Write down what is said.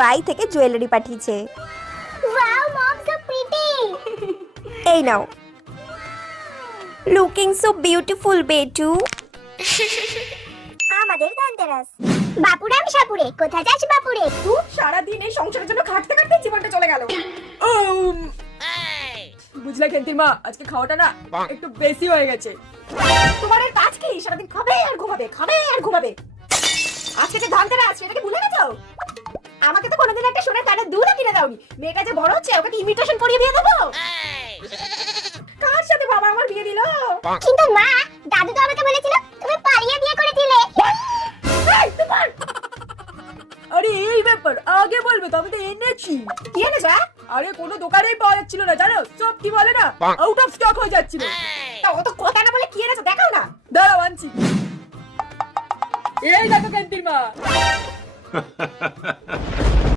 By থেকে jewellery পাঠিয়েছে। Wow মম so pretty এই নাও। লুকিং সো বিউটিফুল বেটু আমাদের ধনতেরাস। বাপুরাম সাপুরে কোথায় যাস বাপুরে তুই সারাদিন এই সংসারের জন্য খাটতে খাটতে জীবনটা চলে গেল। বুঝলে কেন্তির মা আজকে খাওয়াটা না একটু বেশি হয়ে গেছে। তোমার এর কাজ কি সারাদিন খাবে আর ঘুমাবে খাবে আর ঘুমাবে। আজকে যে ধানতে আছে সেটাকে ভুলে গেছো? আমাকে তো কোনোদিন একটা সোনার কানের দুলও কিনে দাওনি। মেয়েটা যে বড় হচ্ছে ওকে কি ইমিটেশন করিয়ে বিয়ে দেবো? কার সাথে বাবা আমার বিয়ে দিল? কিন্তু মা দাদু তো আমাকে বলেছিল তুমি পালিয়ে বিয়ে করে দিলে এই, তোমার! আরে এই ব্যাপার আগে বলবে তো আমি তো এনেছি। কি এনেছো? আরে কোনো দোকানেই পাওয়া যাচ্ছিল না জানো? সব কি বলে না আউট অফ স্টক হয়ে যাচ্ছিল। তা ও তো কথা না বলে কি এনেছো দেখাও না। দাঁড়াও আনছি। এই দেখো ক্যান্টিন মা।